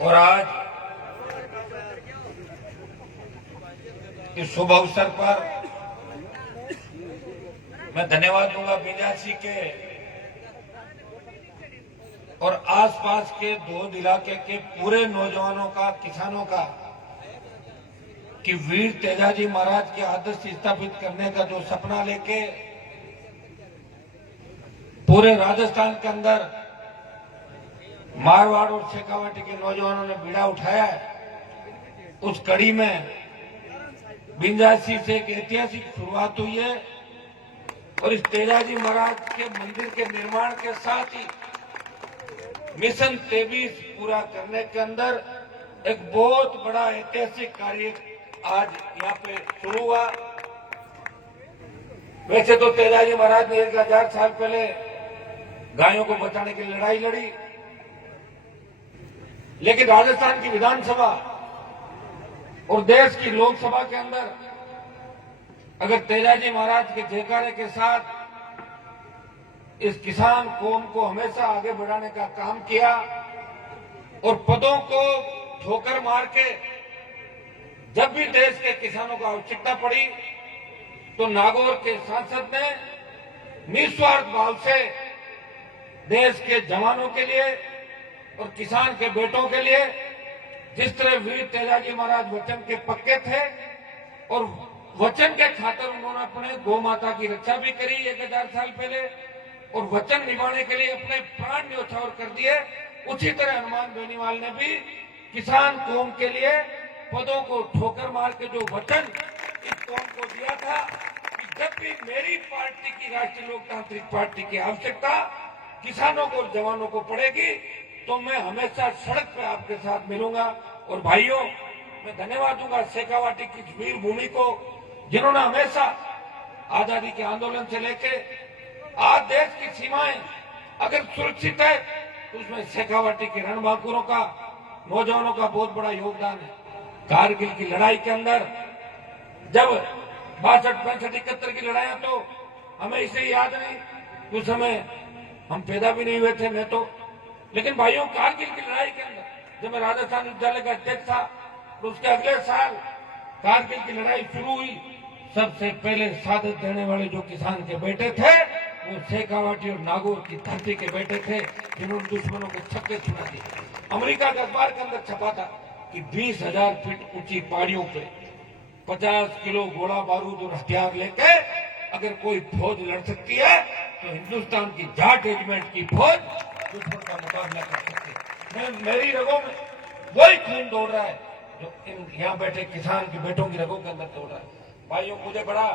और आज इस शुभ अवसर पर मैं धन्यवाद दूंगा बीजासी के और आसपास के दो इलाके के पूरे नौजवानों का, किसानों का, कि वीर तेजाजी महाराज के आदर्श स्थापित करने का जो सपना लेके पूरे राजस्थान के अंदर मारवाड़ और शेखावाटी के नौजवानों ने बीड़ा उठाया है, उस कड़ी में बिंजासी से एक ऐतिहासिक शुरुआत हुई है। और इस तेजाजी महाराज के मंदिर के निर्माण के साथ ही मिशन 23 पूरा करने के अंदर एक बहुत बड़ा ऐतिहासिक कार्य आज यहाँ पे शुरू हुआ। वैसे तो तेजाजी महाराज ने 1000 साल पहले गायों को बचाने की लड़ाई लड़ी, लेकिन राजस्थान की विधानसभा और देश की लोकसभा के अंदर अगर तेजाजी महाराज के जयकारे के साथ इस किसान कौम को हमेशा आगे बढ़ाने का काम किया और पदों को ठोकर मार के जब भी देश के किसानों को आवश्यकता पड़ी तो नागौर के सांसद ने निस्वार्थ भाव से देश के जवानों के लिए और किसान के बेटों के लिए, जिस तरह वीर तेजाजी महाराज वचन के पक्के थे और वचन के खातिर उन्होंने अपने गौ माता की रक्षा भी करी 1000 साल पहले और वचन निभाने के लिए अपने प्राण न्योछावर कर दिए, उसी तरह हनुमान बेनीवाल ने भी किसान कौम के लिए पदों को ठोकर मार के जो वचन इस कौम को दिया था कि जब भी मेरी पार्टी की राष्ट्रीय लोकतांत्रिक पार्टी की आवश्यकता किसानों को और जवानों को पड़ेगी तो मैं हमेशा सड़क पे आपके साथ मिलूंगा। और भाइयों, मैं धन्यवाद दूंगा शेखावाटी की वीर भूमि को, जिन्होंने हमेशा आजादी के आंदोलन से लेके आज देश की सीमाएं अगर सुरक्षित है तो उसमें शेखावाटी के रणबांकुरों का, नौजवानों का बहुत बड़ा योगदान है। कारगिल की लड़ाई के अंदर जब 62, 65, 71 की लड़ाइयां तो हमें इसे याद नहीं, उस समय हम पैदा भी नहीं हुए थे, मैं तो। लेकिन भाइयों, कारगिल की लड़ाई के अंदर जब मैं राजस्थान विद्यालय का अध्यक्ष था तो उसके अगले साल कारगिल की लड़ाई शुरू हुई, सबसे पहले शहादत देने वाले जो किसान के बेटे थे वो शेखावाटी और नागौर की धरती के बेटे थे, जिन्होंने दुश्मनों को छक्के छुड़ा दिए। अमेरिका के अखबार के अंदर छपा था कि 20,000 फीट ऊंची पहाड़ियों पे 50 किलो गोला बारूद और हथियार लेके अगर कोई फौज लड़ सकती है तो हिंदुस्तान की जाट रेजिमेंट की फौज दुश्मन का मुकाबला कर सकती है। मेरी रगों में वही खून दौड़ रहा है जो इन यहाँ बैठे किसान के बेटों की रगों के अंदर दौड़ रहा है। भाइयों, मुझे बड़ा,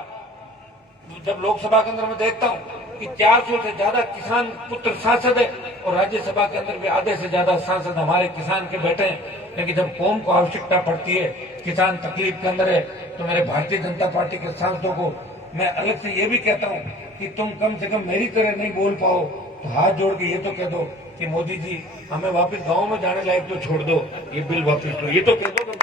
जब लोकसभा के अंदर मैं देखता हूँ कि 400 से ज्यादा किसान पुत्र सांसद है और राज्यसभा के अंदर भी आधे से ज्यादा सांसद हमारे किसान के बेटे हैं, लेकिन जब कौम को आवश्यकता पड़ती है, किसान तकलीफ के अंदर है, तो मेरे भारतीय जनता पार्टी के सांसदों को मैं अलग से ये भी कहता हूँ कि तुम कम से कम मेरी तरह नहीं बोल पाओ तो हाथ जोड़ के ये तो कह दो कि मोदी जी हमें वापस गाँव में जाने लायक तो छोड़ दो, ये बिल वापस दो, ये तो कह दो। हमारी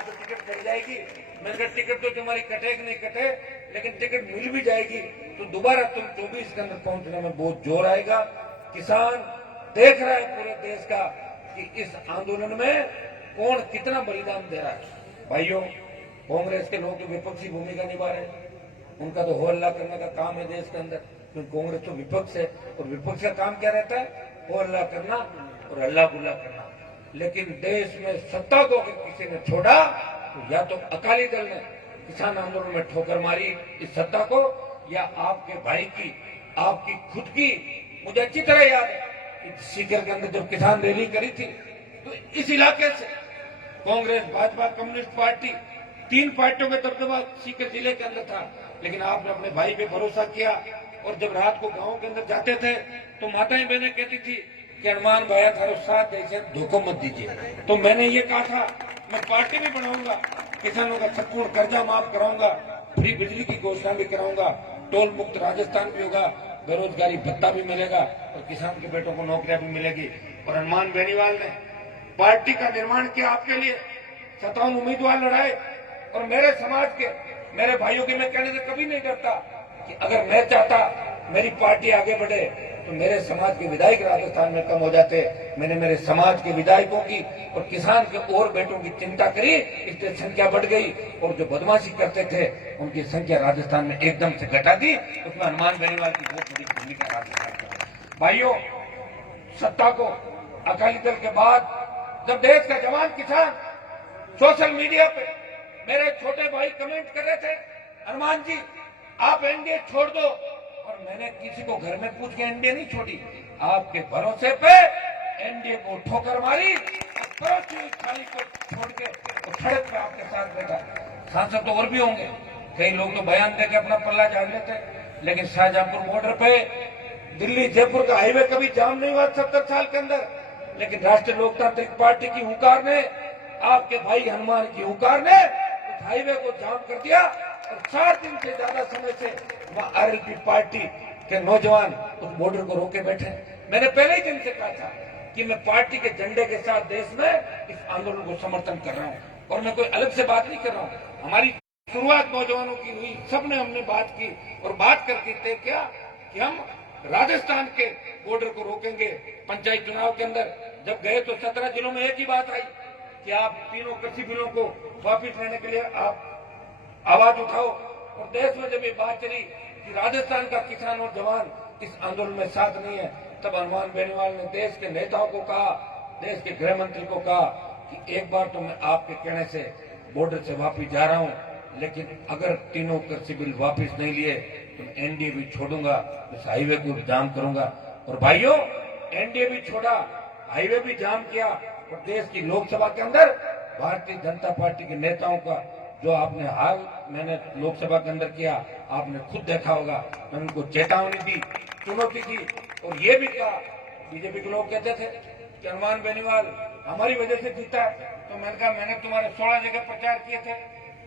तो टिकट कट जाएगी, मैंने कहा टिकट तो तुम्हारी कटे कि नहीं कटे, लेकिन टिकट मिल भी जाएगी तो दोबारा तुम 24 के अंदर पहुंचने में बहुत जोर आएगा। किसान देख रहा है पूरे देश का कि इस आंदोलन में कौन कितना बलिदान दे रहा है। भाइयों, कांग्रेस के लोग विपक्षी भूमिका निभा रहे हैं, उनका तो हो हल्ला करने का काम है देश के अंदर, क्योंकि कांग्रेस तो विपक्ष है और विपक्ष का काम क्या रहता है? हो हल्ला करना और हल्ला गुल्ला करना। लेकिन देश में सत्ता को अगर किसी ने छोड़ा तो या तो अकाली दल ने किसान आंदोलन में ठोकर मारी इस सत्ता को, या आपके भाई की, आपकी खुद की। मुझे अच्छी तरह याद है कि सीकर के अंदर जब किसान रैली करी थी तो इस इलाके से कांग्रेस, भाजपा, कम्युनिस्ट पार्टी, 3 पार्टियों का दबदबा सीकर जिले के अंदर था, लेकिन आपने अपने भाई पे भरोसा किया। और जब रात को गांव के अंदर जाते थे तो माताएं बहनें कहती थी कि हनुमान भाया थारो साथ जैसे धोखा मत दीजिए। तो मैंने ये कहा था मैं पार्टी भी बनाऊंगा, किसानों का संपूर्ण कर्जा माफ कराऊंगा, फ्री बिजली की घोषणा भी कराऊंगा, टोल मुक्त राजस्थान भी होगा, बेरोजगारी भत्ता भी मिलेगा और किसान के बेटों को नौकरियां भी मिलेगी। और हनुमान बेनीवाल ने पार्टी का निर्माण किया आपके लिए, 57 उम्मीदवार लड़ाए और मेरे समाज के, मेरे भाइयों के मैं कहने से कभी नहीं डरता कि अगर मैं चाहता मेरी पार्टी आगे बढ़े तो मेरे समाज के विधायक राजस्थान में कम हो जाते। मैंने मेरे समाज के विधायकों की और किसान के और बेटों की चिंता करी, इससे संख्या बढ़ गई और जो बदमाशी करते थे उनकी संख्या राजस्थान में एकदम से घटा दी। उसमें हनुमान बेनीवाल की बहुत बड़ी भूमिका राजस्थान। भाइयों, सत्ता को अकाली दल के बाद जब देश का जवान किसान सोशल मीडिया पे मेरे छोटे भाई कमेंट कर रहे थे, हनुमान जी आप एनडीए छोड़ दो, और मैंने किसी को घर में पूछ के एनडीए नहीं छोड़ी, आपके भरोसे पे एनडीए को ठोकर मारी, खाली को छोड़ के सड़क पे आपके साथ बैठा। सांसद तो और भी होंगे, कई लोग तो बयान देके अपना पल्ला झाड़ लेते, लेकिन शाहजहांपुर बॉर्डर पे दिल्ली जयपुर का हाईवे कभी जाम नहीं हुआ 70 साल के अंदर, लेकिन राष्ट्रीय लोकतांत्रिक पार्टी की हुंकार ने, आपके भाई हनुमान की हुंकार ने उस हाईवे को जाम कर दिया और 4 दिन से ज्यादा समय से वहां आरएलपी पार्टी के नौजवान उस बॉर्डर को रोके बैठे। मैंने पहले ही दिन से कहा था कि मैं पार्टी के झंडे के साथ देश में इस आंदोलन को समर्थन कर रहा हूं और मैं कोई अलग से बात नहीं कर रहा हूं। हमारी शुरुआत नौजवानों की हुई, सबने हमने बात की और बात करके तय किया कि हम राजस्थान के बॉर्डर को रोकेंगे। पंचायत चुनाव के अंदर जब गए तो 17 जिलों में एक ही बात आई कि आप तीनों कृषि बिलों को वापिस लेने के लिए आप आवाज उठाओ। और देश में जब ये बात चली कि राजस्थान का किसान और जवान इस आंदोलन में साथ नहीं है, तब हनुमान बेनीवाल ने देश के नेताओं को कहा, देश के गृह मंत्री को कहा कि एक बार तो मैं आपके कहने से बॉर्डर से वापिस जा रहा हूं, लेकिन अगर तीनों कृषि बिल वापिस नहीं लिए तो मैं एनडीए भी छोड़ूंगा, इस हाईवे को भी जाम करूंगा। और भाइयों, एनडीए भी छोड़ा, हाईवे भी जाम किया और देश की लोकसभा के अंदर भारतीय जनता पार्टी के नेताओं का जो आपने हाल मैंने लोकसभा के अंदर किया, आपने खुद देखा होगा। मैंने उनको चेतावनी दी, चुनौती दी और ये भी कहा, बीजेपी के लोग कहते थे कि हनुमान बेनीवाल हमारी वजह से जीता है, तो मैंने कहा मैंने तुम्हारे 16 जगह प्रचार किए थे,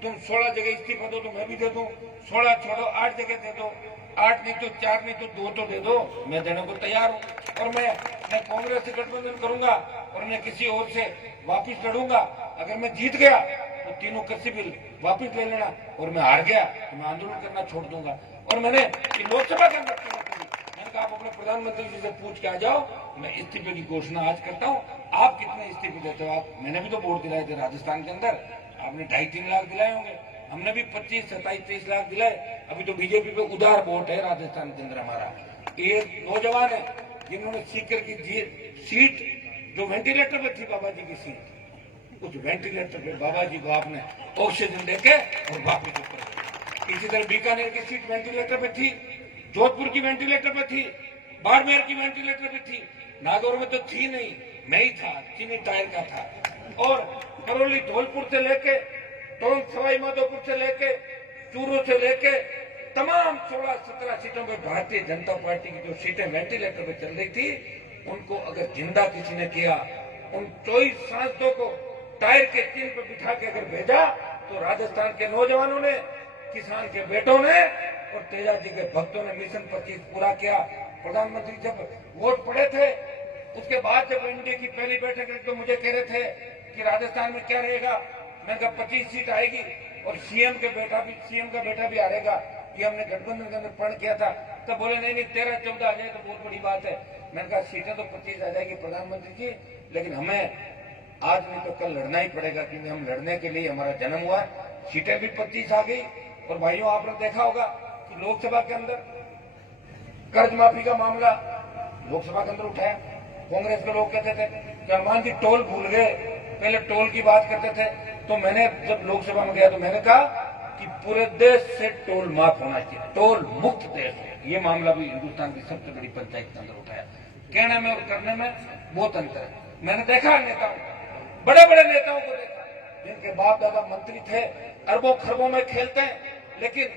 तुम 16 जगह इस्तीफा दो तो मैं भी दे दूं, 16 छोड़ो 8 जगह दे दो, 8 नहीं तो 4 नहीं तो 2 तो दे दो, मैं देने को तैयार हूँ। और मैं कांग्रेस से गठबंधन करूंगा और मैं किसी और से वापिस लड़ूंगा। अगर मैं जीत गया तो तीनों कृषि बिल वापिस ले लेना और मैं हार गया तो मैं आंदोलन करना छोड़ दूंगा। और मैंने लोकसभा के अंदर मैंने कहा आप अपने प्रधानमंत्री जी से पूछ के आ जाओ, मैं इस्तीफे की घोषणा आज करता हूँ, आप कितने इस्तीफे देते हो। आप मैंने भी तो वोट दिलाए थे राजस्थान के अंदर, आपने 2.5-3 लाख दिलाए होंगे, हमने भी 25, 27, 23 लाख दिलाए। अभी तो बीजेपी पे उदार वोट है राजस्थान के अंदर हमारा। एक नौजवान है जिन्होंने सीकर की सीट जो वेंटिलेटर पे थी, बाबा जी की सीट, उस वेंटिलेटर पे बाबा जी को आपने ऑक्सीजन देके और वापिस ऊपर। इसी तरह बीकानेर की सीट वेंटिलेटर पे थी, जोधपुर की वेंटिलेटर पे थी, बाड़मेर की वेंटिलेटर पे थी, नागौर में तो थी नहीं, मैं ही था, चीनी टायर का था। और करौली धौलपुर से लेके टोंक सवाई माधोपुर से लेके चूरू से लेके तमाम 16-17 सीटों पे भारतीय जनता पार्टी की जो सीटें वेंटिलेटर पे चल रही थी, उनको अगर जिंदा किसी ने किया, उन 24 सांसदों को टायर के चिन्ह पे बिठा के अगर भेजा, तो राजस्थान के नौजवानों ने, किसान के बेटों ने और तेजा जी के भक्तों ने मिशन 25 पूरा किया। प्रधानमंत्री जब वोट पड़े थे, उसके बाद जब एनडीए की पहली बैठक तो मुझे कह रहे थे कि राजस्थान में क्या रहेगा, मैंने कहा 25 सीट आएगी और सीएम का बेटा भी हारेगा, ये हमने गठबंधन के अंदर प्रण किया था। तब बोले नहीं 13-14 आ जाए तो बहुत बड़ी बात है। मैंने कहा सीटें तो 25 आ जाएगी प्रधानमंत्री जी, लेकिन हमें आज नहीं तो कल लड़ना ही पड़ेगा, क्योंकि हम लड़ने के लिए हमारा जन्म हुआ। सीटें भी 25 आ गई। और भाइयों, आपने देखा होगा कि लोकसभा के अंदर कर्ज माफी का मामला लोकसभा के अंदर उठाया। कांग्रेस के लोग कहते थे कि हनुमान जी टोल भूल गए, पहले टोल की बात करते थे। तो मैंने जब लोकसभा में गया तो मैंने कहा कि पूरे देश से टोल माफ होना चाहिए, टोल मुक्त देश है। ये मामला भी हिंदुस्तान की सबसे बड़ी पंचायत के अंदर उठाया। कहने में और करने में बहुत अंतर है। मैंने देखा नेताओं, बड़े बड़े नेताओं को देखा जिनके बाप दादा मंत्री थे, अरबों खरबों में खेलते हैं, लेकिन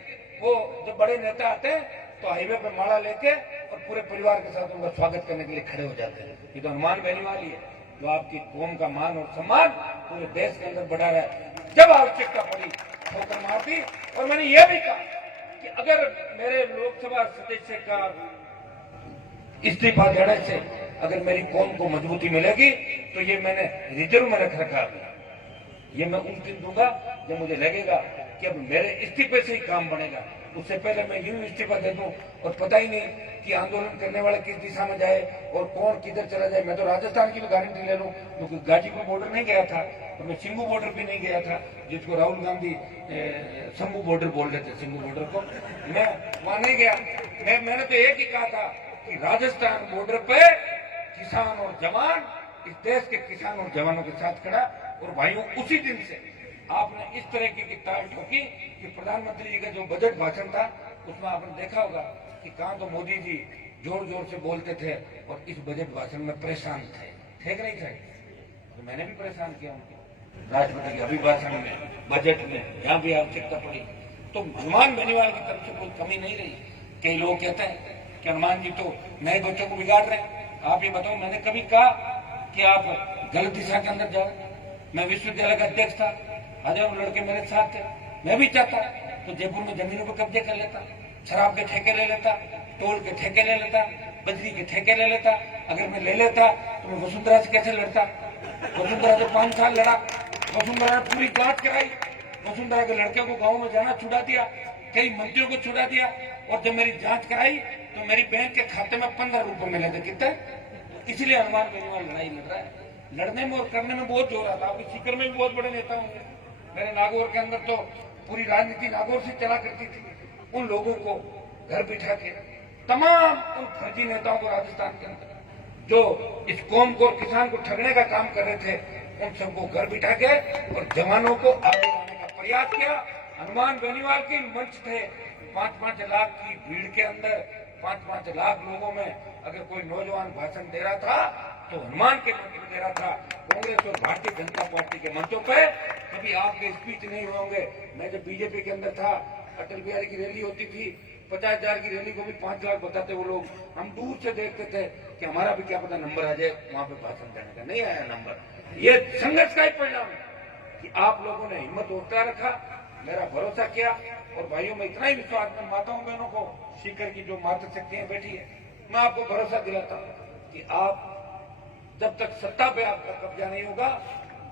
वो जब बड़े नेता आते हैं तो हाईवे पे माला लेके और पूरे परिवार के साथ उनका स्वागत करने के लिए खड़े हो जाते हैं। ये तो हनुमान बेनीवाल ही है जो आपकी कौम का मान और सम्मान पूरे देश के अंदर बढ़ा रहा है। जब आवश्यकता पड़ी ठोकर मार दी। और मैंने ये भी कहा कि अगर मेरे लोकसभा सदस्य का इस्तीफा देने से अगर मेरी कौम को मजबूती मिलेगी तो ये मैंने रिजर्व में रख रखा है, ये मैं उस दिन दूंगा जब मुझे लगेगा कि अब मेरे इस्तीफे से ही काम बनेगा। उससे पहले मैं यूं इस्तीफा दे दूं और पता ही नहीं कि आंदोलन करने वाले किस दिशा में जाए और कौन किधर चला जाए। मैं तो राजस्थान की भी गारंटी ले लूं, क्योंकि गाजीपुर बॉर्डर नहीं गया था, तो मैं सिंगू बॉर्डर भी नहीं गया था, जिसको राहुल गांधी शंभू बॉर्डर बोल रहे थे, सिंगू बॉर्डर को मैं वहां नहीं गया। मैंने तो एक ही कहा था कि राजस्थान बॉर्डर पे किसान और जवान, इस देश के किसान और जवानों के साथ खड़ा। और भाइयों, उसी दिन से आपने इस तरह की ताल ठोकी कि प्रधानमंत्री जी का जो बजट भाषण था उसमें आपने देखा होगा कि कहां तो मोदी जी जोर जोर से बोलते थे और इस बजट भाषण में परेशान थे, ठीक नहीं थे? तो मैंने भी परेशान किया उनको राष्ट्रपति के अभिभाषण में, बजट में, जहां भी आवश्यकता पड़ी। तो हनुमान बेनीवाल की तरफ से कोई कमी नहीं रही। कई लोग कहते हैं कि हनुमान जी तो नए बच्चों को बिगाड़ रहे हैं। आप ये बताओ, मैंने कभी कहा कि आप गलत दिशा के अंदर जा रहे? मैं विश्वविद्यालय का अध्यक्ष था, हजारों लड़के मेरे साथ थे। मैं भी चाहता तो जयपुर में जमीनों पर कब्जे कर लेता, शराब के ठेके ले लेता, टोल के ठेके ले लेता, बजरी के ठेके ले लेता। अगर मैं ले लेता तो मैं वसुंधरा से कैसे लड़ता? वसुंधरा से 5 साल लड़ा, वसुंधरा ने पूरी जांच कराई, वसुंधरा के लड़के को गाँव में जाना छुड़ा दिया, कई मंत्रियों को छुड़ा दिया। और जब मेरी जांच कराई तो मेरी बहन के खाते में 15 रुपए मिले थे। कितने? इसलिए हनुमान बेनीवाल लड़ाई लड़ रहा है। लड़ने में और करने में बहुत जोर आता है। आपके सीकर में भी बहुत बड़े नेता होंगे। मेरे नागौर के अंदर तो पूरी राजनीति नागौर से चला करती थी। उन लोगों को घर बिठा के, तमाम उन फर्जी नेताओं को राजस्थान के अंदर जो इस कौम को, किसान को ठगने का काम कर रहे थे, उन सबको घर बिठा के और जवानों को आगे लाने का प्रयास किया। हनुमान बेनीवाल के मंच थे, 5-5 लाख की भीड़ के अंदर 5-5 लाख लोगों में अगर कोई नौजवान भाषण दे रहा था तो हनुमान के मंच में दे रहा था। कांग्रेस और भारतीय जनता पार्टी के मंचों पे कभी आपके स्पीच नहीं हुए होंगे। मैं जब बीजेपी के अंदर था, अटल बिहारी की रैली होती थी, 50,000 की रैली को भी 5 लाख बताते वो लोग। हम दूर से देखते थे कि हमारा भी क्या पता नंबर आ जाए वहां पे भाषण देने का। नहीं आया नंबर। ये संघर्ष का ही परिणाम है कि आप लोगों ने हिम्मत होता रखा, मेरा भरोसा किया। और भाइयों में इतना ही विश्वास, में माताओं बहनों को, सीकर की जो मातृशक्तियां बैठी है, मैं आपको भरोसा दिलाता हूं कि आप जब तक सत्ता पे आपका कब्जा नहीं होगा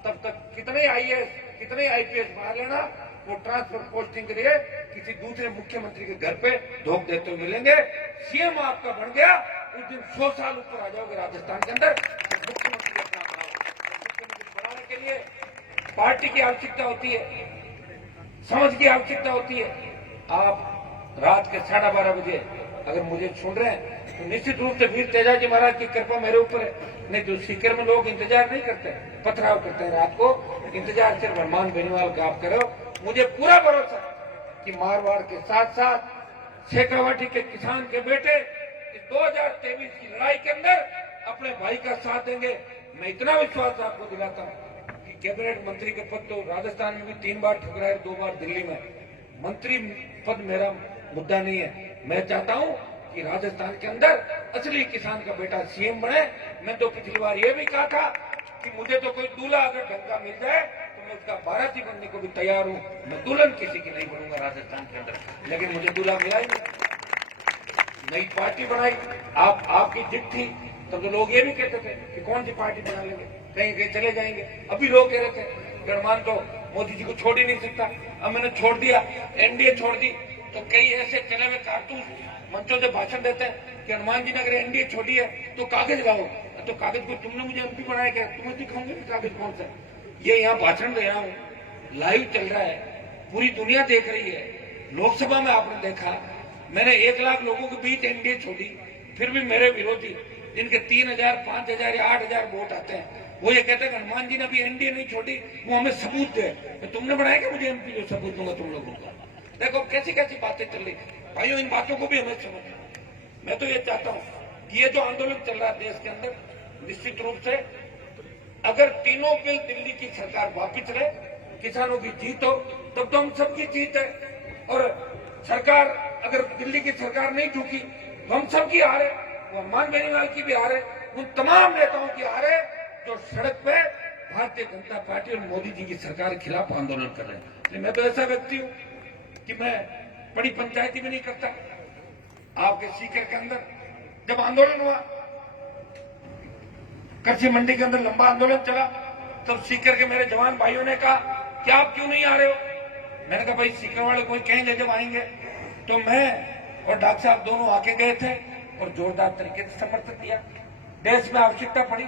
तब तक कितने आईएएस, कितने आईपीएस बना लेना, वो ट्रांसफर पोस्टिंग के लिए किसी दूसरे मुख्यमंत्री के घर पे धोख देते हुए मिलेंगे। सीएम आपका बन गया, उस दिन 100 साल ऊपर आ जाओगे राजस्थान के अंदर। मुख्यमंत्री अपना बनाने के लिए पार्टी की आवश्यकता होती है, समझ की आवश्यकता होती है। आप रात के 12:30 बजे अगर मुझे सुन रहे हैं तो निश्चित रूप से वीर तेजाजी महाराज की कृपा मेरे ऊपर है। नहीं तो सीकर में लोग इंतजार नहीं करते, पथराव करते हैं रात को। इंतजार सिर्फ हनुमान बेनीवाल का आप करो। मुझे पूरा भरोसा कि मारवाड़ के साथ साथ शेखावाटी के किसान के बेटे इस 2023 की लड़ाई के अंदर अपने भाई का साथ देंगे। मैं इतना विश्वास आपको दिलाता हूँ कि कैबिनेट मंत्री के पद तो राजस्थान में भी 3 बार ठुकराए, 2 बार दिल्ली में। मंत्री पद मेरा मुद्दा नहीं है। मैं चाहता हूं कि राजस्थान के अंदर असली किसान का बेटा सीएम बने। मैं तो पिछली बार ये भी कहा था कि मुझे तो कोई दूल्हा अगर ढंग का मिल जाए तो मैं उसका बाराती बनने को भी तैयार हूं। मैं दुल्हन किसी की नहीं बनूंगा राजस्थान के अंदर, लेकिन मुझे दूल्हा मिला ही नहीं। नई पार्टी बनाई, आपकी जिद थी, तब तो लोग ये भी कहते थे कि कौन सी पार्टी बना लेंगे, कहीं कहीं चले जाएंगे। अभी लोग कह रहे थे गणमान तो मोदी जी को छोड़ ही नहीं सकता। अब मैंने छोड़ दिया, एनडीए छोड़ दी। तो कई ऐसे चले हुए कारतूस मंचों से भाषण देते हैं कि हनुमान जी ने अगर एनडीए छोड़ी है तो कागज लाओ। तो कागज को तुमने मुझे एमपी बनाया क्या? तुम्हें दिखाऊंगे कि कागज कौन सा। ये यहाँ भाषण दे रहा हूँ, लाइव चल रहा है, पूरी दुनिया देख रही है। लोकसभा में आपने देखा, मैंने 1 लाख लोगों के बीच एनडीए छोड़ी, फिर भी मेरे विरोधी जिनके 3,000, 5,000 या 8,000 वोट आते हैं, वो ये कहते हैं कि हनुमान जी ने अभी एनडीए नहीं छोड़ी, वो हमें सबूत दे। तो तुमने बनाया क्या मुझे एमपी? जो सबूत दूंगा तुम लोगों को। देखो कैसी कैसी बातें चल रही भाइयों, इन बातों को भी हमें समझना। मैं तो ये चाहता हूँ कि ये जो आंदोलन चल रहा है देश के अंदर, निश्चित रूप से अगर तीनों बिल दिल्ली की सरकार वापिस रहे, किसानों की जीत हो, तब तो हम सबकी जीत है। और सरकार अगर दिल्ली की सरकार नहीं झुकी तो हम सबकी हार है, वो हनुमान बेनीवाल की भी हार है, उन तमाम नेताओं की हार है जो सड़क पे भारतीय जनता पार्टी और मोदी जी की सरकार के खिलाफ आंदोलन कर रहे हैं। मैं तो ऐसा व्यक्ति हूँ कि मैं बड़ी पंचायती भी नहीं करता। आपके सीकर के अंदर जब आंदोलन हुआ, कृषि मंडी के अंदर लंबा आंदोलन चला, तब सीकर के मेरे जवान भाइयों ने कहा कि आप क्यों नहीं आ रहे हो? मैंने कहा भाई सीकर वाले कोई कहेंगे जब आएंगे तो मैं और डॉक्टर साहब दोनों आके गए थे और जोरदार तरीके से समर्थन दिया। देश में आवश्यकता पड़ी,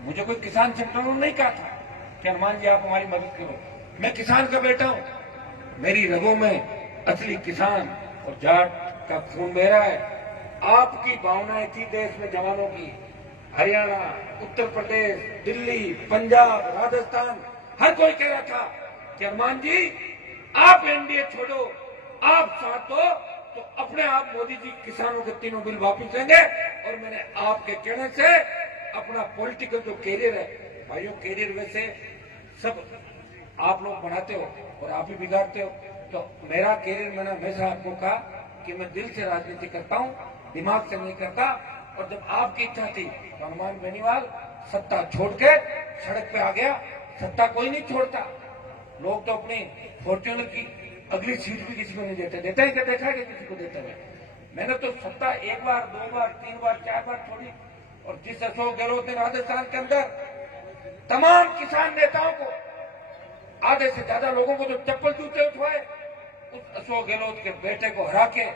मुझे कोई किसान संगठनों ने नहीं कहा था कि हनुमान जी आप हमारी मदद करो। मैं किसान का बेटा हूं, मेरी रगों में असली किसान और जाट का खून बह रहा है। आपकी भावनाएं थी देश में जवानों की, हरियाणा, उत्तर प्रदेश, दिल्ली, पंजाब, राजस्थान, हर कोई कह रहा था कि हनुमान जी आप एनडीए छोड़ो, आप साथ दो तो अपने आप मोदी जी किसानों के तीनों बिल वापिस लेंगे। और मैंने आपके कहने से अपना पॉलिटिकल जो कैरियर है, भाइयों कैरियर वैसे सब आप लोग बढ़ाते हो और आप ही बिगाड़ते हो, तो मेरा कैरियर मैंने हमेशा आपको कहा कि मैं दिल से राजनीति करता हूं, दिमाग से नहीं करता। और जब आपकी इच्छा थी तो हनुमान बेनीवाल सत्ता छोड़ के सड़क पे आ गया। सत्ता कोई नहीं छोड़ता, लोग तो अपनी फॉर्च्यूनर की अगली सीट भी किसी को नहीं देते। देते हैं क्या? देखा है कि किसी को देते हुए? मैंने तो सत्ता एक बार, दो बार, तीन बार, चार बार छोड़ी। और जिस अशोक गहलोत ने राजस्थान के अंदर तमाम किसान नेताओं को, आधे से ज्यादा लोगों को जो चप्पल जूते उठवाए, उस अशोक गहलोत के बेटे को हरा के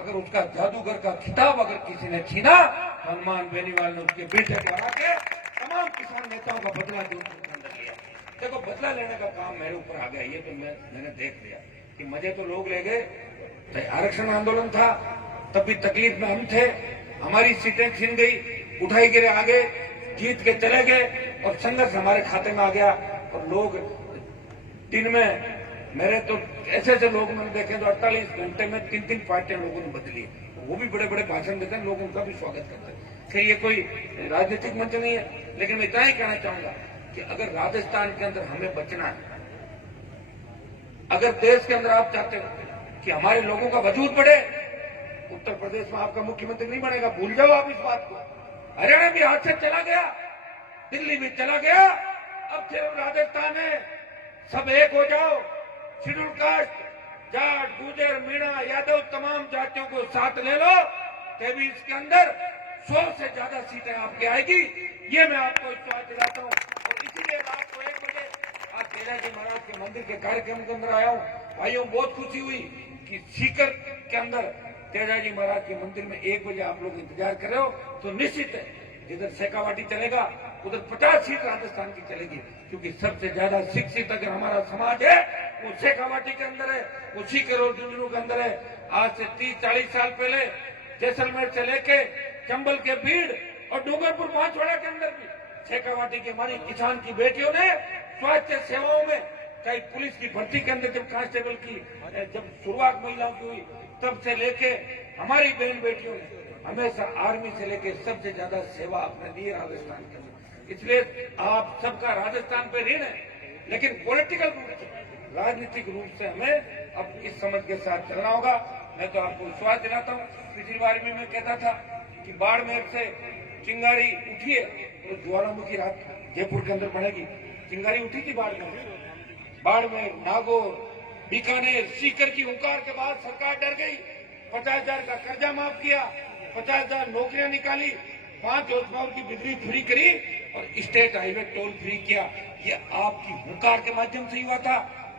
अगर उसका जादूगर का खिताब अगर किसी ने छीना, हनुमान बेनीवाल ने उसके बेटे को हरा के तमाम किसान नेताओं का बदला लिया। देखो, बदला लेने का काम मेरे ऊपर आ गया, ये तो मैंने देख लिया कि मजे तो लोग ले गए। आरक्षण आंदोलन था, तब भी तकलीफ में हम थे, हमारी सीटें छीन गई, उठाई गिरे आगे, जीत के चले गए और संघर्ष हमारे खाते में आ गया। और लोग दिन में, मेरे तो ऐसे ऐसे लोग मैंने देखे जो 48 घंटे में 3-3 पार्टियां लोगों ने बदली, वो भी बड़े बड़े भाषण देते हैं, लोग उनका भी स्वागत करते हैं। खैर ये कोई राजनीतिक मंच नहीं है, लेकिन मैं इतना ही कहना चाहूंगा कि अगर राजस्थान के अंदर हमें बचना है, अगर देश के अंदर आप चाहते हो कि हमारे लोगों का वजूद बढ़े, उत्तर प्रदेश में आपका मुख्यमंत्री नहीं बनेगा, भूल जाओ आप इस बात को। हरियाणा भी हाथ से चला गया, दिल्ली भी चला गया, अब सिर्फ राजस्थान है। सब एक हो जाओ, शेड्यूल कास्ट, जाट, गुजर, मीणा, यादव, तमाम जातियों को साथ ले लो, तभी इसके अंदर 100 से ज्यादा सीटें आपकी आएगी। ये मैं आपको विश्वास दिलाता हूँ। और इसीलिए रात को 1 बजे आज तेजाजी महाराज के मंदिर के कार्यक्रम के अंदर आया हूँ। भाइयों, बहुत खुशी हुई कि सीकर के अंदर तेजाजी महाराज के मंदिर में 1 बजे आप लोग इंतजार कर रहे हो, तो निश्चित है जिधर शेखावाटी चलेगा उधर 50 सीट राजस्थान की चलेगी, क्योंकि सबसे ज्यादा शिक्षित अगर हमारा समाज है वो शेखावाटी के अंदर है, वो सीकर और झुंझुनू के अंदर है। आज से 30-40 साल पहले जैसलमेर से लेके चंबल के भीड़ और डूंगरपुर बांसवाड़ा के अंदर भी शेखावाटी की हमारी किसान की बेटियों ने स्वास्थ्य सेवाओं में, चाहे पुलिस की भर्ती के अंदर जब कांस्टेबल की जब शुरुआत महिलाओं की हुई, तब से लेके हमारी बहन बेटियों ने हमेशा आर्मी से लेके सबसे ज्यादा सेवा आपने दी राजस्थान के अंदर। इसलिए आप सबका राजस्थान पे ऋण है, लेकिन पॉलिटिकल रूप से, राजनीतिक रूप से हमें अब इस समझ के साथ चलना होगा। मैं तो आपको विश्वास दिलाता हूँ, पिछली बार भी मैं कहता था कि बाड़मेर से चिंगारी उठी है तो ज्वालामुखी रात जयपुर के अंदर बनेगी। चिंगारी उठी थी बाड़मेर, नागौर, बीकानेर, सीकर की हुंकार के बाद सरकार डर गई, 50,000 का कर्जा माफ किया, 50,000 नौकरियां निकाली, 5 हॉर्स की बिजली फ्री करी और स्टेट हाईवे टोल फ्री किया। ये आपकी हुंकार के माध्यम से ही हुआ था।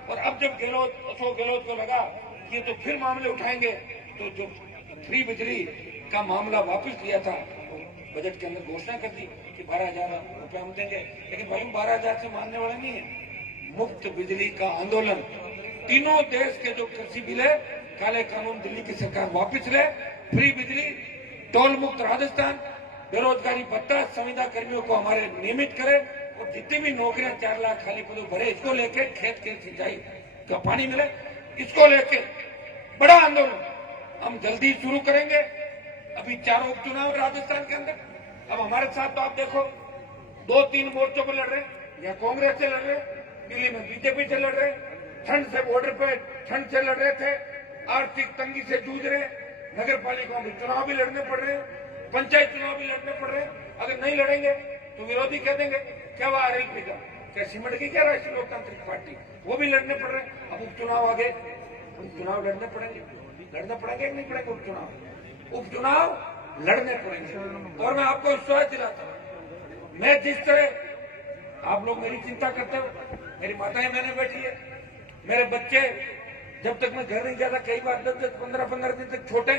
और अब जब अशोक गहलोत को लगा कि ये तो फिर मामले उठाएंगे, तो जो फ्री बिजली का मामला वापस लिया था, तो बजट के अंदर घोषणा कर दी कि 12,000 रुपए हम देंगे। लेकिन भाई 12,000 से मानने वाले नहीं है। मुफ्त बिजली का आंदोलन, तीनों देश के जो कृषि बिल है, काले कानून दिल्ली की सरकार वापस ले, फ्री बिजली, टोल मुक्त राजस्थान, बेरोजगारी भत्ता, संविदा कर्मियों को हमारे नियमित करे और जितनी भी नौकरियां 4 लाख खाली पदों भरे, इसको लेके खेत के सिंचाई का पानी मिले, इसको लेके बड़ा आंदोलन हम जल्दी शुरू करेंगे। अभी 4 उपचुनाव राजस्थान के अंदर, अब हमारे साथ तो आप देखो 2-3 मोर्चों पर लड़ रहे, या कांग्रेस से लड़ रहे, दिल्ली में बीजेपी से लड़ रहे, ठंड से बॉर्डर पे ठंड से लड़ रहे थे, आर्थिक तंगी से जूझ रहे, नगर पालिकाओं में चुनाव भी लड़ने पड़ रहे, पंचायत चुनाव भी लड़ने पड़ रहे। अगर नहीं लड़ेंगे तो विरोधी कह देंगे क्या वह आरएलपी का क्या सिमट गई क्या राष्ट्रीय लोकतांत्रिक पार्टी, वो भी लड़ने पड़ रहे। अब उपचुनाव आ गए, उपचुनाव लड़ने पड़ेंगे कि नहीं पड़ेंगे? उपचुनाव लड़ने पड़ेंगे। और मैं आपको विश्वास दिलाता हूँ, मैं जिस तरह आप लोग मेरी चिंता करते हो, मेरी माताएं मैंने बैठी है, मेरे बच्चे जब तक मैं घर नहीं गया था कई बार 10-10, 15-15 दिन तक छोटे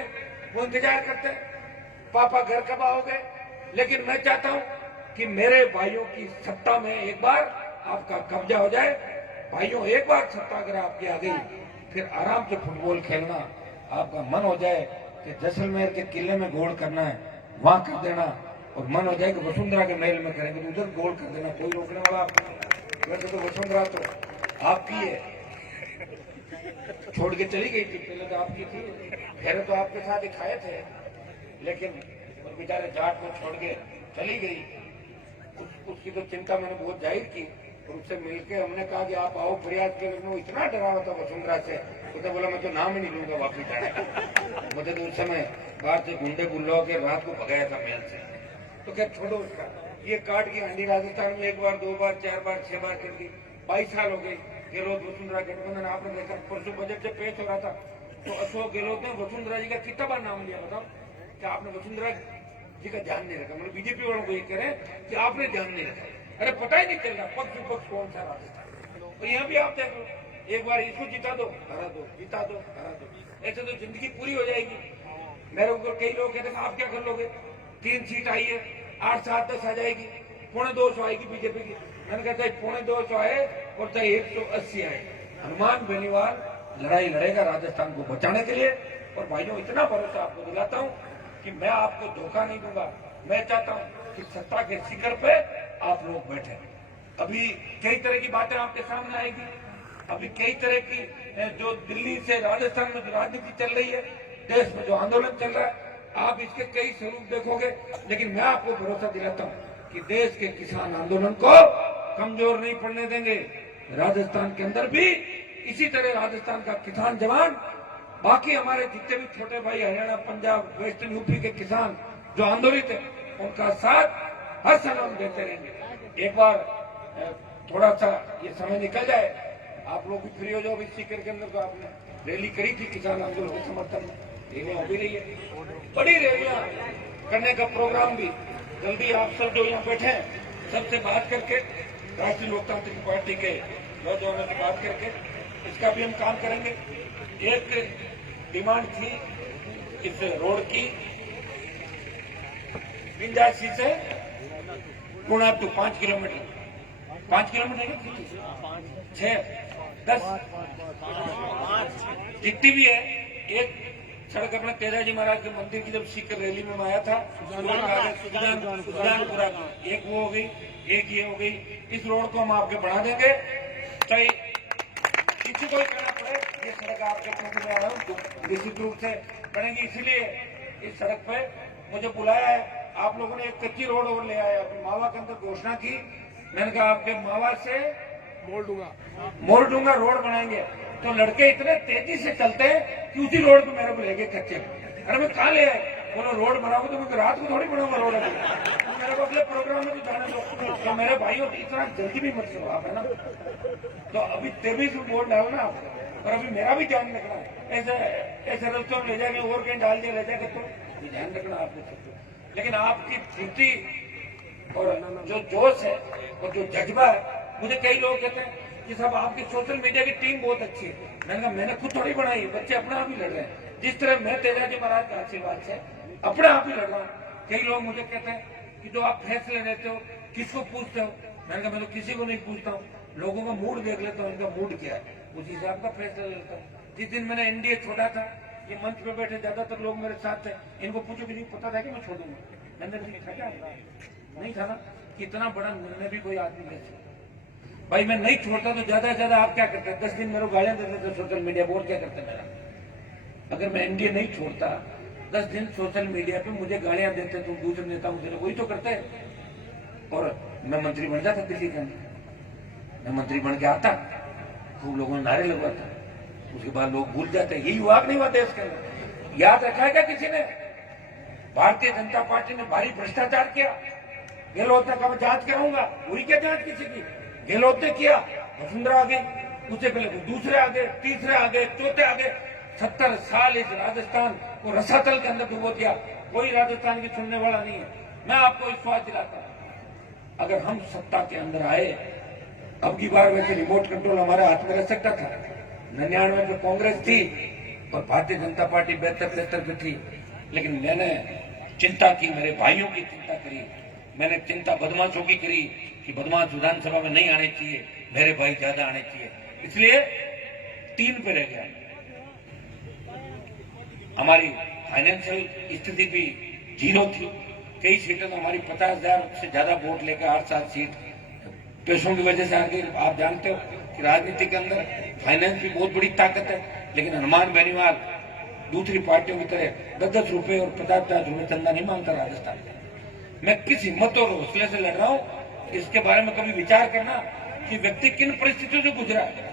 वो इंतजार करते पापा घर कब आओगे। लेकिन मैं चाहता हूं कि मेरे भाइयों की सत्ता में एक बार आपका कब्जा हो जाए। भाइयों, एक बार सत्ता अगर आपकी आ गई फिर आराम से फुटबॉल खेलना आपका मन हो जाए कि जैसलमेर के किले में गोल करना है वहां कर देना, और मन हो जाए कि वसुंधरा के महल में करेंगे तो उधर गोल कर देना, कोई रोकने वाला वैसे तो वसुंधरा तो आपकी है, छोड़ के चली गई थी, पहले तो आपकी थी, पहले तो आपके साथ ही खाए थे, लेकिन बेचारे जाट को छोड़ के चली गई। उसकी तो चिंता मैंने बहुत जाहिर की, उनसे मिलके हमने कहा कि आप आओ प्रयास के। वो इतना डरा हुआ था वसुंधरा से, उसने बोला मैं तो नाम ही नहीं लूंगा वापिस जाने का। मुझे तो उस समय बाहर से गुंडे बुल्लो के रात को भगाया था महल से। तो क्या छोड़ो उसका, ये काट की हांडी राजस्थान में 1 बार 2 बार 4 बार 6 बार चल गई, 22 साल हो गए। गहलोत वसुंधरा गठबंधन आपने देखा, परसों बजट जब पेश हो रहा था तो अशोक गहलोत ने वसुंधरा जी का कितना बार नाम लिया, बताओ कि आपने वसुंधरा जी का ध्यान नहीं रखा। मतलब बीजेपी वालों को ये कह रहे हैं कि आपने ध्यान नहीं रखा। अरे पता ही नहीं चल रहा पक्ष विपक्ष कौन सा राजस्थान। तो यहाँ भी आप देख लो, एक बार इसको जिता दो हरा दो, जिता दो हरा दो, ऐसे तो जिंदगी पूरी हो जाएगी। मेरे ऊपर कई लोग कहते हैं आप क्या कर लोगे, 3 सीट आई है, 8, 7, 10 आ जाएगी, 250 आएगी बीजेपी की। मैंने कहता है 250 आए और चाहे 180 आए, हनुमान बेनीवाल लड़ाई लड़ेगा राजस्थान को बचाने के लिए। और भाइयों, इतना भरोसा आपको दिलाता हूँ कि मैं आपको धोखा नहीं दूंगा। मैं चाहता हूँ कि सत्ता के शिखर पे आप लोग बैठे। अभी कई तरह की बातें आपके सामने आएगी, अभी कई तरह की जो दिल्ली से राजस्थान में जो राजनीति चल रही है, देश में जो आंदोलन चल रहा है, आप इसके कई स्वरूप देखोगे। लेकिन मैं आपको भरोसा दिलाता हूँ कि देश के किसान आंदोलन को कमजोर नहीं पड़ने देंगे। राजस्थान के अंदर भी इसी तरह राजस्थान का किसान जवान, बाकी हमारे जितने भी छोटे भाई हरियाणा, पंजाब, वेस्टर्न यूपी के किसान जो आंदोलित है, उनका साथ हर समय हम देते रहेंगे। एक बार थोड़ा सा ये समय निकल जाए, आप लोग भी फ्री हो जाओ। इस सीकर के अंदर तो आपने रैली करी थी किसान आंदोलन के समर्थन में, रैलियां हो भी रही है, बड़ी रैलियां करने का प्रोग्राम भी। जल्दी आप सब जो यहाँ बैठे हैं सबसे बात करके, राष्ट्रीय लोकतांत्रिक पार्टी के नौजवानों से बात करके इसका भी हम काम करेंगे। एक डिमांड थी इस रोड की, पिंजासी से पुणे टू 5 किलोमीटर, 5 किलोमीटर 6, 10 जितनी भी है। एक सड़क अपने तेजाजी महाराज के मंदिर की जब सीकर रैली में आया था, सुजानपुरा की, एक वो हो गई, एक ये हो गई। इस रोड को हम आपके बढ़ा देंगे, चाहे किसी को ही करना पड़े। ये सड़क आपके में आ रहा हूँ निश्चित रूप से बनेगी, इसलिए इस सड़क पे मुझे बुलाया है। आप लोगों ने एक कच्ची रोड और ले आया, अपनी मावा के अंदर घोषणा की। मैंने कहा आपके मावा से मोरडूंगा रोड बनाएंगे। तो लड़के इतने तेजी से चलते हैं कि उसी रोड पे मेरे को ले गए कच्चे। अरे मैं कहाँ ले आए, बोलो रोड बनाओगे तो मैं रात को थोड़ी बनाऊंगा रोड, अभी मेरे को अगले प्रोग्राम में भी जाने दो। तो मेरे भाइयों इतना जल्दी भी मत करो आप, है ना। तो अभी 23 में वोट डालना आपको, और अभी मेरा भी ध्यान रखना है। ऐसे रस्तों में ले जाएंगे और कहीं डाल दिया ले जाएगा, तो ध्यान रखना आपने। लेकिन आपकी फुर्ती और जो जोश है और जो जज्बा है, मुझे कई लोग कहते हैं कि साहब आपकी सोशल मीडिया की टीम बहुत अच्छी है। मैंने कहा मैंने खुद थोड़ी बनाई, बच्चे अपने आप ही लड़ रहे हैं। जिस तरह मैं तेजाजी महाराज के आशीर्वाद से अपने आप ही लड़ रहा हूँ। कई लोग मुझे कहते हैं कि जो आप फैसले लेते हो किसको पूछते हो। मैंने कहा मैं तो किसी को नहीं पूछता हूँ, लोगों का मूड देख लेता हूँ, इनका मूड क्या है, उस हिसाब का फैसला लेता हूँ। जिस दिन मैंने एनडीए छोड़ा था, ये मंच पे बैठे ज्यादातर लोग मेरे साथ थे, इनको पूछो कि नहीं पता था कि मैं छोड़ूंगा, मैंने नहीं था ना। कितना बड़ा निर्णय भी कोई आदमी ले सकता। भाई मैं नहीं छोड़ता तो ज्यादा से ज्यादा आप क्या करते, 10 दिन मेरे को गालियां देते थे सोशल मीडिया, बोर्ड क्या करते मेरा। अगर मैं एनडीए नहीं छोड़ता, 10 दिन सोशल मीडिया पे मुझे गालियां देते तो दूसरे नेता मुझे वही तो करते हैं। और मैं मंत्री बन जाता दिल्ली के अंदर, मैं मंत्री बन के आता, खूब लोगों ने नारे लगवाता, उसके बाद लोग भूल जाते। यही हुआ नहीं हुआ देश के अंदर, याद रखा है क्या किसी ने। भारतीय जनता पार्टी ने भारी भ्रष्टाचार किया, गहलोत ने कहा जांच कराऊंगा, हुई क्या जांच किसी की, गहलोत ने किया, वसुंधरा आ गई, उससे पहले दूसरे आ गए, तीसरे आ गए, चौथे आ गए। 70 साल इस राजस्थान को रसातल के अंदर डुबो दिया, कोई राजस्थान की सुनने वाला नहीं है। मैं आपको विश्वास दिलाता हूं, अगर हम सत्ता के अंदर आए, अब की बार वैसे रिमोट कंट्रोल हमारे हाथ में रह सकता था, 99 में कांग्रेस थी और भारतीय जनता पार्टी 72-73 की थी, लेकिन मैंने चिंता की, मेरे भाइयों की चिंता करी, मैंने चिंता बदमाशों की करी कि बदमाश विधानसभा में नहीं आने चाहिए, मेरे भाई ज्यादा आने चाहिए, इसलिए 3 पे रह गया। हमारी फाइनेंशियल स्थिति भी 0 थी, कई सीटें तो हमारी 50,000 से ज्यादा वोट लेकर 8-7 सीट पैसों की वजह से आ गई। आप जानते हो कि राजनीति के अंदर फाइनेंस की बहुत बड़ी ताकत है, लेकिन हनुमान बेनीवाल दूसरी पार्टियों की तरह 10-10 रुपए और 50-50 रुपए चंदा नहीं मांगता राजस्थान में। मैं किस हिम्मत और हौसले से लड़ रहा हूँ, इसके बारे में कभी विचार करना कि व्यक्ति किन परिस्थितियों से गुजरा है।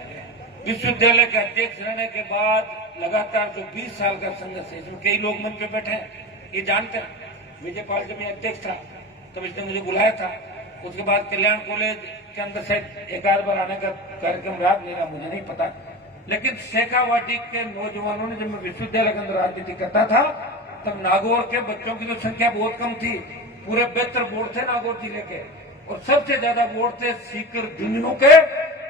विश्वविद्यालय के अध्यक्ष रहने के बाद लगातार जो 20 साल का संघर्ष है, इसमें कई लोग मंच पे बैठे हैं, ये जानते हैं। विजयपाल जब मैं अध्यक्ष था तब इसने मुझे बुलाया था, उसके बाद कल्याण कॉलेज के अंदर से एक आध बार आने का कार्यक्रम रहा, मेरा मुझे नहीं पता, लेकिन शेखावाटी के नौजवानों ने, जब मैं विश्वविद्यालय के अंदर राजनीति करता था तब नागौर के बच्चों की तो संख्या बहुत कम थी, पूरे 72 वोट थे नागौर जिले के, और सबसे ज्यादा वोट थे सीकर झुंझुनू के।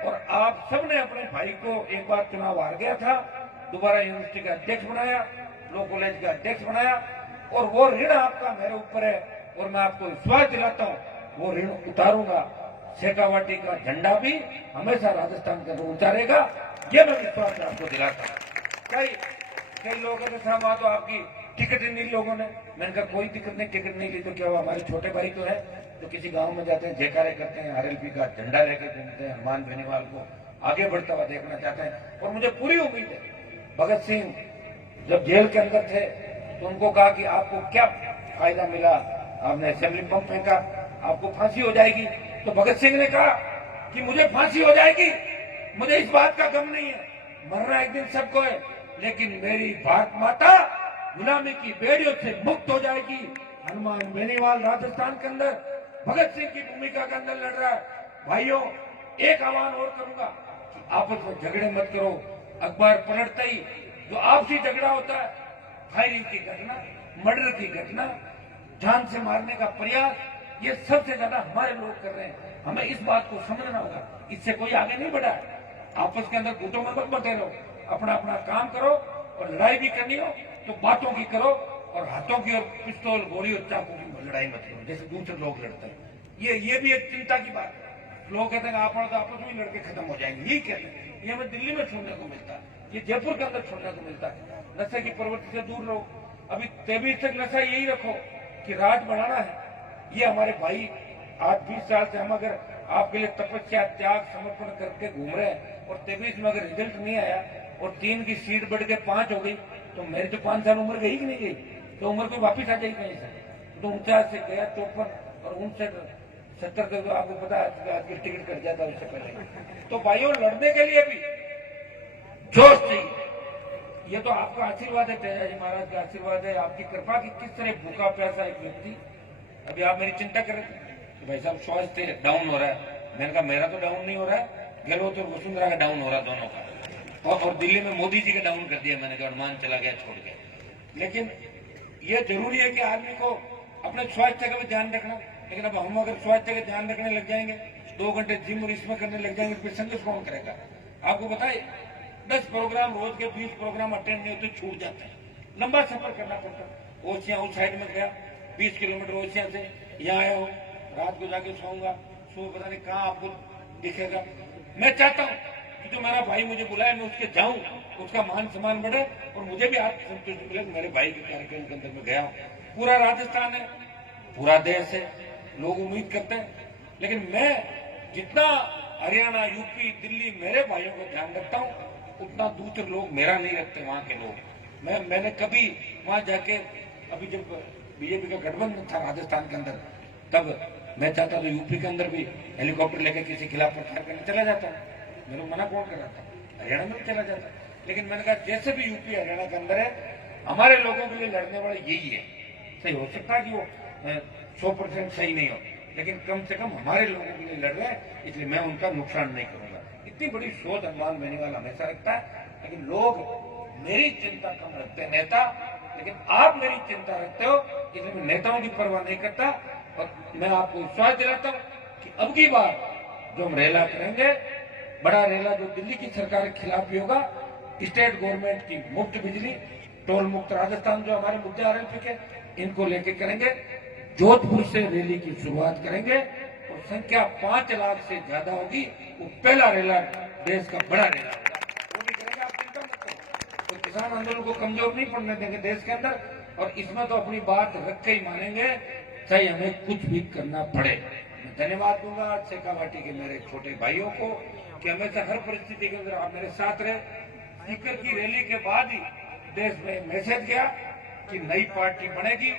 और आप सबने अपने भाई को एक बार चुनाव हार गया था, दोबारा यूनिवर्सिटी का अध्यक्ष बनाया, लॉ कॉलेज का अध्यक्ष बनाया, और वो ऋण आपका मेरे ऊपर है, और मैं आपको विश्वास दिलाता हूँ वो ऋण उतारूंगा। शेखावाटी का झंडा भी हमेशा राजस्थान के अंदर ऊंचा रहेगा, ये मैं विश्वास आपको दिलाता हूँ। कई लोग हैं साहब वहां तो आपकी टिकट ही नहीं लोगों ने, मैंने कहा कोई दिक्कत नहीं, टिकट नहीं ली तो क्या हुआ, हमारे छोटे भाई तो है जो किसी गांव में जाते हैं, जयकारे करते हैं, आरएलपी का झंडा लेकर घूमते हैं, हनुमान बेनीवाल को आगे बढ़ता हुआ देखना चाहते हैं। और मुझे पूरी उम्मीद है, भगत सिंह जब जेल के अंदर थे तो उनको कहा कि आपको क्या फायदा मिला, आपने असेंबली बम फेंका, आपको फांसी हो जाएगी, तो भगत सिंह ने कहा कि मुझे फांसी हो जाएगी, मुझे इस बात का गम नहीं है, मरना एक दिन सबको है, लेकिन मेरी भारत माता गुलामी की बेड़ियों से मुक्त हो जाएगी। हनुमान बेनीवाल राजस्थान के अंदर भगत सिंह की भूमिका के अंदर लड़ रहा है। भाइयों, एक आह्वान और करूंगा कि आपस में झगड़े मत करो। अखबार पलटते ही जो आपसी झगड़ा होता है, फायरिंग की घटना, मर्डर की घटना, जान से मारने का प्रयास, ये सबसे ज्यादा हमारे लोग कर रहे हैं। हमें इस बात को समझना होगा, इससे कोई आगे नहीं बढ़ा है। आपस के अंदर गुटों में मत बटे रहो, अपना अपना काम करो, और लड़ाई भी करनी हो तो बातों की करो, और हाथों की और पिस्तौल गोली और चाकू की लड़ाई मत करो जैसे दूसरे लोग लड़ते हैं। ये भी एक चिंता की बात है। लोग कहते हैं आप तो आपस में लड़के खत्म हो जाएंगे, यही कहते हैं। ये हमें दिल्ली में सुनने को मिलता है, ये जयपुर के अंदर सुनने को मिलता है। नशे की प्रवृत्ति से दूर रहो। अभी 23 तक नशा यही रखो कि राज बढ़ाना है। ये हमारे भाई आज 20 साल से हम अगर आपके लिए तपस्या, त्याग, समर्पण करके घूम रहे हैं, और 23 में अगर रिजल्ट नहीं आया और 3 की सीट बढ़ के 5 हो गई, तो मेरी तो 5 साल उम्र गई कि नहीं गई, तो उम्र को वापिस आ जाएगी कहीं से। तो 49 से गया 54 और 59-70 तक तो आपको पता है आज की टिकट कट जाता है उससे पहले। तो भाइयों, लड़ने के लिए भी जोश चाहिए। ये तो आपका आशीर्वाद है, तेजा जी महाराज का आशीर्वाद है, आपकी कृपा की किस तरह भूखा प्यासा एक व्यक्ति। अभी आप मेरी चिंता कर रहे थे भाई साहब स्वास्थ्य डाउन हो रहा है, मैंने कहा मेरा तो डाउन नहीं हो रहा है, गहलोत और वसुंधरा का डाउन हो रहा है, दोनों का। और दिल्ली में मोदी जी का डाउन कर दिया मैंने, कहा हनुमान चला गया छोड़ के। लेकिन ये जरूरी है कि आदमी को अपने स्वास्थ्य का भी ध्यान रखना। लेकिन अब हम अगर स्वास्थ्य का ध्यान रखने लग जाएंगे, 2 घंटे जिम और इसमें करने लग जाएंगे, फिर संघर्ष कौन करेगा। आपको बताए 10 प्रोग्राम रोज के 20 प्रोग्राम अटेंड नहीं होते, छूट जाते हैं, लंबा सफर करना पड़ता है। ओसिया उस साइड में गया 20 किलोमीटर ओसिया से, यहाँ आया हो, रात को जाके सोऊंगा, सुबह पता नहीं कहाँ आपको दिखेगा। मैं चाहता हूँ कि जो मेरा भाई मुझे बुलाए मैं उसके जाऊं, उसका मान सम्मान बढ़े और मुझे भी आत्मसंतुष्टि मिले। मेरे भाई के कार्यक्रम के अंदर मैं गया हूँ। पूरा राजस्थान है, पूरा देश है, लोग उम्मीद करते हैं, लेकिन मैं जितना हरियाणा, यूपी, दिल्ली मेरे भाइयों को ध्यान रखता हूँ, उतना दूसरे लोग मेरा नहीं रखते। वहां के लोग मैंने कभी वहां जाके, अभी जब बीजेपी का गठबंधन था राजस्थान के अंदर, तब मैं चाहता था यूपी के अंदर भी हेलीकॉप्टर लेकर किसी खिलाफ प्रचार करने चला जाता। मेरे मना कौन कर रहा था, हरियाणा में भी चला जाता। लेकिन मैंने कहा जैसे भी यूपी हरियाणा के अंदर है, हमारे लोगों के लिए लड़ने वाला यही है। सही हो सकता है कि वो 100% सही नहीं हो, लेकिन कम से कम हमारे लोगों के लिए लड़ रहे हैं, इसलिए मैं उनका नुकसान नहीं करूंगा। इतनी बड़ी सोच हनुमान बेनीवाल हमेशा रखता है, लेकिन लोग मेरी चिंता कम रखते हैं, नेता, लेकिन आप मेरी चिंता रखते हो, इसलिए मैं नेताओं की परवाह नहीं करता। और मैं आपको विश्वास दिलाता हूँ कि अब की बार जो हम रेला करेंगे, बड़ा रेला जो दिल्ली की सरकार के खिलाफ भी होगा, स्टेट गवर्नमेंट की मुफ्त बिजली, टोल मुक्त राजस्थान, जो हमारे मुद्दे आरएलपी के, इनको लेके करेंगे। जोधपुर से रैली की शुरुआत करेंगे और संख्या 5 लाख से ज्यादा होगी। वो पहला रैला देश का बड़ा रैला होगा, वो भी करेंगे, आप चिंता मत करो। तो किसान आंदोलन को कमजोर नहीं पड़ने देंगे देश के अंदर, और इसमें तो अपनी बात रख के ही मानेंगे, चाहे हमें कुछ भी करना पड़े। मैं धन्यवाद दूंगा शेखावाटी के मेरे छोटे भाइयों को कि हमेशा हर परिस्थिति के अंदर आप मेरे साथ रहे। सीकर की रैली के बाद ही देश में मैसेज गया कि नई पार्टी बनेगी,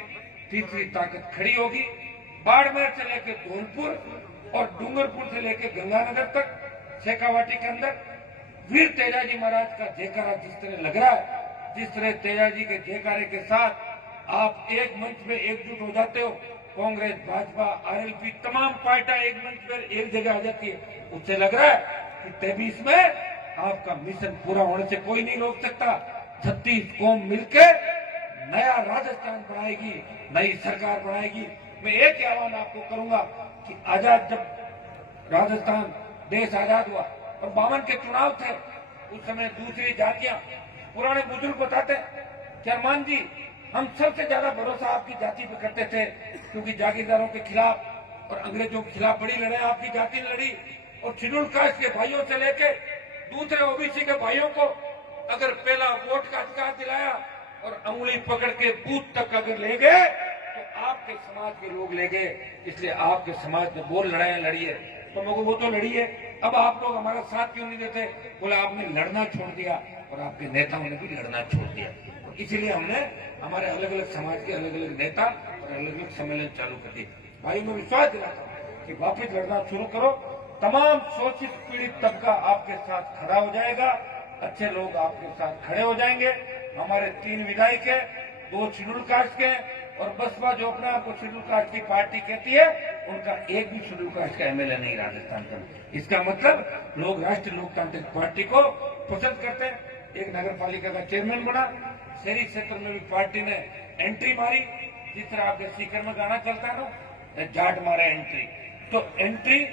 तीसरी ताकत खड़ी होगी। बाड़मेर से लेकर धौलपुर और डूंगरपुर से लेकर गंगानगर तक शेखावाटी के अंदर वीर तेजाजी महाराज का जयकारा जिस तरह लग रहा है, जिस तरह तेजाजी के जयकारे के साथ आप एक मंच में एकजुट हो जाते हो, कांग्रेस, भाजपा, आरएलपी, तमाम पार्टियां एक मंच पर एक जगह आ जाती है, उससे लग रहा है कि 23 में आपका मिशन पूरा होने से कोई नहीं रोक सकता। 36 कौम मिलकर नया राजस्थान बनाएगी, नई सरकार बनाएगी। मैं एक ही आह्वान आपको करूंगा कि आजाद, जब राजस्थान देश आजाद हुआ और 52 के चुनाव थे, उस समय दूसरी जातियां, पुराने बुजुर्ग बताते कि अरमान जी, हम सबसे ज्यादा भरोसा आपकी जाति पे करते थे, क्योंकि जागीरदारों के खिलाफ और अंग्रेजों के खिलाफ बड़ी लड़ाई आपकी जाति ने लड़ी, और शेड्यूल कास्ट के भाइयों से लेके दूसरे ओबीसी के भाइयों को अगर पहला वोट का अधिकार दिलाया और अंगुली पकड़ के बूथ तक अगर ले गए तो आपके समाज के लोग ले गए। इसलिए आपके समाज ने वो लड़ाइयां लड़ी है, तो मगर वो तो लड़ी है। अब आप लोग हमारा साथ क्यों नहीं देते? बोले आपने लड़ना छोड़ दिया और आपके नेताओं ने भी लड़ना छोड़ दिया। इसीलिए हमने हमारे अलग अलग समाज के अलग अलग नेता और अलग अलग सम्मेलन चालू कर दिए। भाई मैं विश्वास दिलाता हूँ कि वापिस लड़ना शुरू करो। तमाम शोषित पीड़ित तबका आपके साथ खड़ा हो जाएगा, अच्छे लोग आपके साथ खड़े हो जाएंगे। हमारे 3 विधायक है, 2 शेड्यूल कास्ट के, और बसपा जो अपने आप को शेड्यूल कास्ट की पार्टी कहती है, उनका एक भी शेड्यूल कास्ट का एमएलए नहीं राजस्थान का। इसका मतलब लोग राष्ट्रीय लोकतांत्रिक पार्टी को पसंद करते हैं। एक नगर पालिका का चेयरमैन बना, शहरी क्षेत्र में भी पार्टी ने एंट्री मारी। जिस तरह आपके सीकर में गाना चलता है ना, जाट मारा एंट्री, तो एंट्री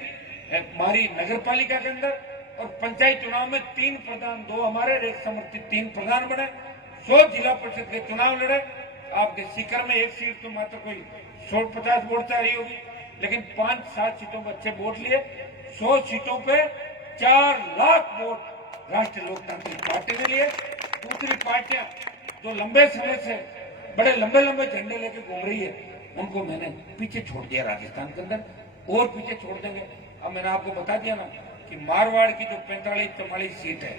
मारी नगर पालिका के अंदर। और पंचायत चुनाव में 3 प्रधान, 2 हमारे, एक समर्थित 3 प्रधान बने। 100 जिला परिषद के चुनाव लड़े। आपके सीकर में एक सीट तो मात्र कोई 150 वोट से आई होगी, लेकिन 5-7 सीटों पर अच्छे वोट लिए। 100 सीटों पे 4 लाख वोट राष्ट्रीय लोकतांत्रिक पार्टी ने लिए। दूसरी पार्टियां जो लंबे समय से बड़े लंबे लंबे झंडे लेके घूम रही है, उनको मैंने पीछे छोड़ दिया राजस्थान के अंदर, और पीछे छोड़ देंगे। अब मैंने आपको बता दिया ना कि मारवाड़ की जो 45-44 सीट है,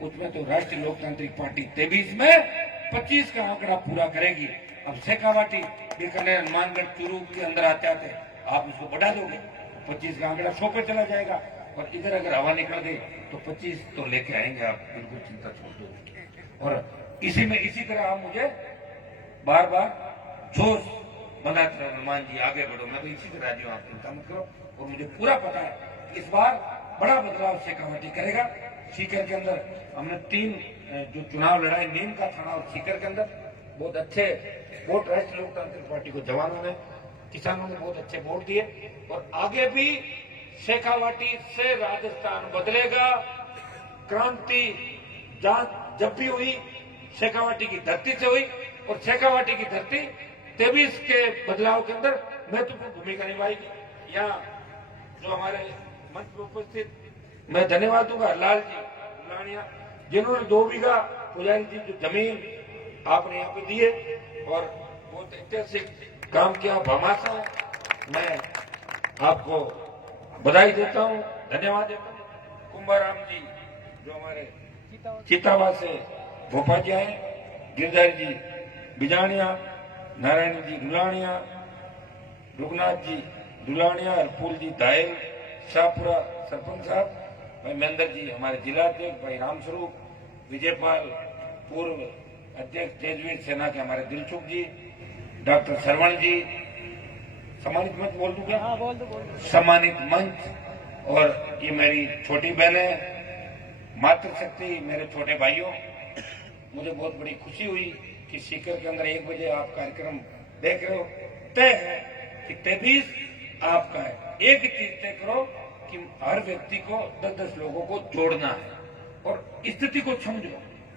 उसमें तो राष्ट्रीय लोकतांत्रिक पार्टी 23 में 25 का आंकड़ा पूरा करेगी। अब शेखावाटी, बीकानेर, हनुमानगढ़, चूरू के अंदर आते आते आप इसको बढ़ा दोगे, 25 का आंकड़ा 100 पे चला जाएगा। और इधर अगर हवा निकल गई तो 25 तो लेके आएंगे आप, बिल्कुल चिंता छोड़ दो। और इसी तरह आप मुझे बार बार जोश बनाते रहो, हनुमान जी आगे बढ़ो। मैं भी इसी तरह जी, आप चिंता मत करो। और मुझे पूरा पता है इस बार बड़ा बदलाव शेखावाटी करेगा। सीकर के अंदर हमने 3 जो चुनाव लड़ाए, नीम का थाना और सीकर के अंदर बहुत अच्छे वोट राष्ट्रीय लोकतांत्रिक पार्टी को जवानों ने, किसानों ने बहुत अच्छे वोट दिए। और आगे भी शेखावाटी से राजस्थान बदलेगा। क्रांति जब भी हुई शेखावाटी की धरती से हुई, और शेखावाटी की धरती 23 के बदलाव के अंदर महत्वपूर्ण भूमिका निभाएगी। यहाँ जो हमारे मंच में उपस्थित, मैं धन्यवाद दूंगा लाल जी दुलानिया, जिन्होंने 2 बीघा पुजारी जी जो जमीन आपने यहाँ पे दिए और बहुत ऐतिहासिक काम किया। भामाशाह, मैं आपको बधाई देता हूँ, धन्यवाद देता हूँ। कुंभाराम जी जो हमारे चितावा से भोपाल जी आए, गिरधारी जी बिजानिया, नारायण जी दुलानिया, रुगनाथ जी दुलानिया, हरफूल जी दायल, शाहपुरा सरपंच साहब, भाई महेंद्र जी हमारे जिला अध्यक्ष, भाई रामस्वरूप, विजयपाल, पूर्व अध्यक्ष तेजवीर सेना के हमारे दिलसुख जी, डॉक्टर श्रवण जी, सम्मानित मंच बोल दूं क्या? हाँ, बोल दो। सम्मानित मंच, और ये मेरी छोटी बहनें, मातृशक्ति, मेरे छोटे भाइयों, मुझे बहुत बड़ी खुशी हुई कि सीकर के अंदर 1 बजे आप कार्यक्रम देख रहे हो। तय है कि 23 आपका है। एक चीज तय करो कि हर व्यक्ति को 10-10 लोगों को जोड़ना है, और स्थिति को समझो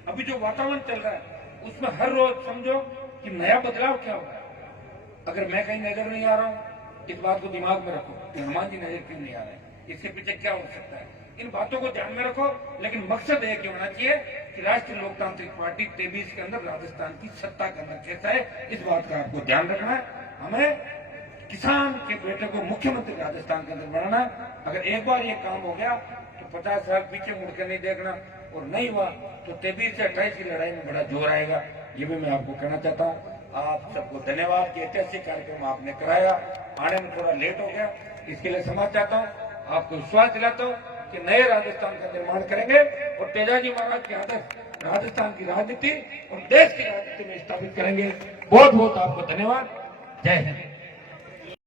अभी जो वातावरण चल रहा है उसमें हर रोज समझो कि नया बदलाव क्या होगा। अगर मैं कहीं नजर नहीं आ रहा हूं, इस बात को दिमाग में रखो कि हनुमान जी नजर क्यों नहीं आ रहे, इसके पीछे क्या हो सकता है, इन बातों को ध्यान में रखो। लेकिन मकसद एक ही होना चाहिए कि राष्ट्रीय लोकतांत्रिक पार्टी 23 के अंदर राजस्थान की सत्ता का अंदर कैसा है, इस बात का आपको ध्यान रखना है। हमें किसान के बेटे को मुख्यमंत्री राजस्थान के अंदर बनाना। अगर एक बार ये काम हो गया तो 50 साल पीछे मुड़ के नहीं देखना, और नहीं हुआ तो 23 से 28 की लड़ाई में बड़ा जोर आएगा। ये भी मैं आपको कहना चाहता हूँ। आप सबको धन्यवाद कि ऐतिहासिक कार्यक्रम आपने कराया, आने में थोड़ा लेट हो गया, इसके लिए क्षमा चाहता हूँ। आपको विश्वास दिलाता हूँ कि नए राजस्थान का निर्माण करेंगे और तेजाजी महाराज के आदर्श राजस्थान की राजनीति और देश की राजनीति में स्थापित करेंगे। बहुत बहुत आपको धन्यवाद। जय हिंद।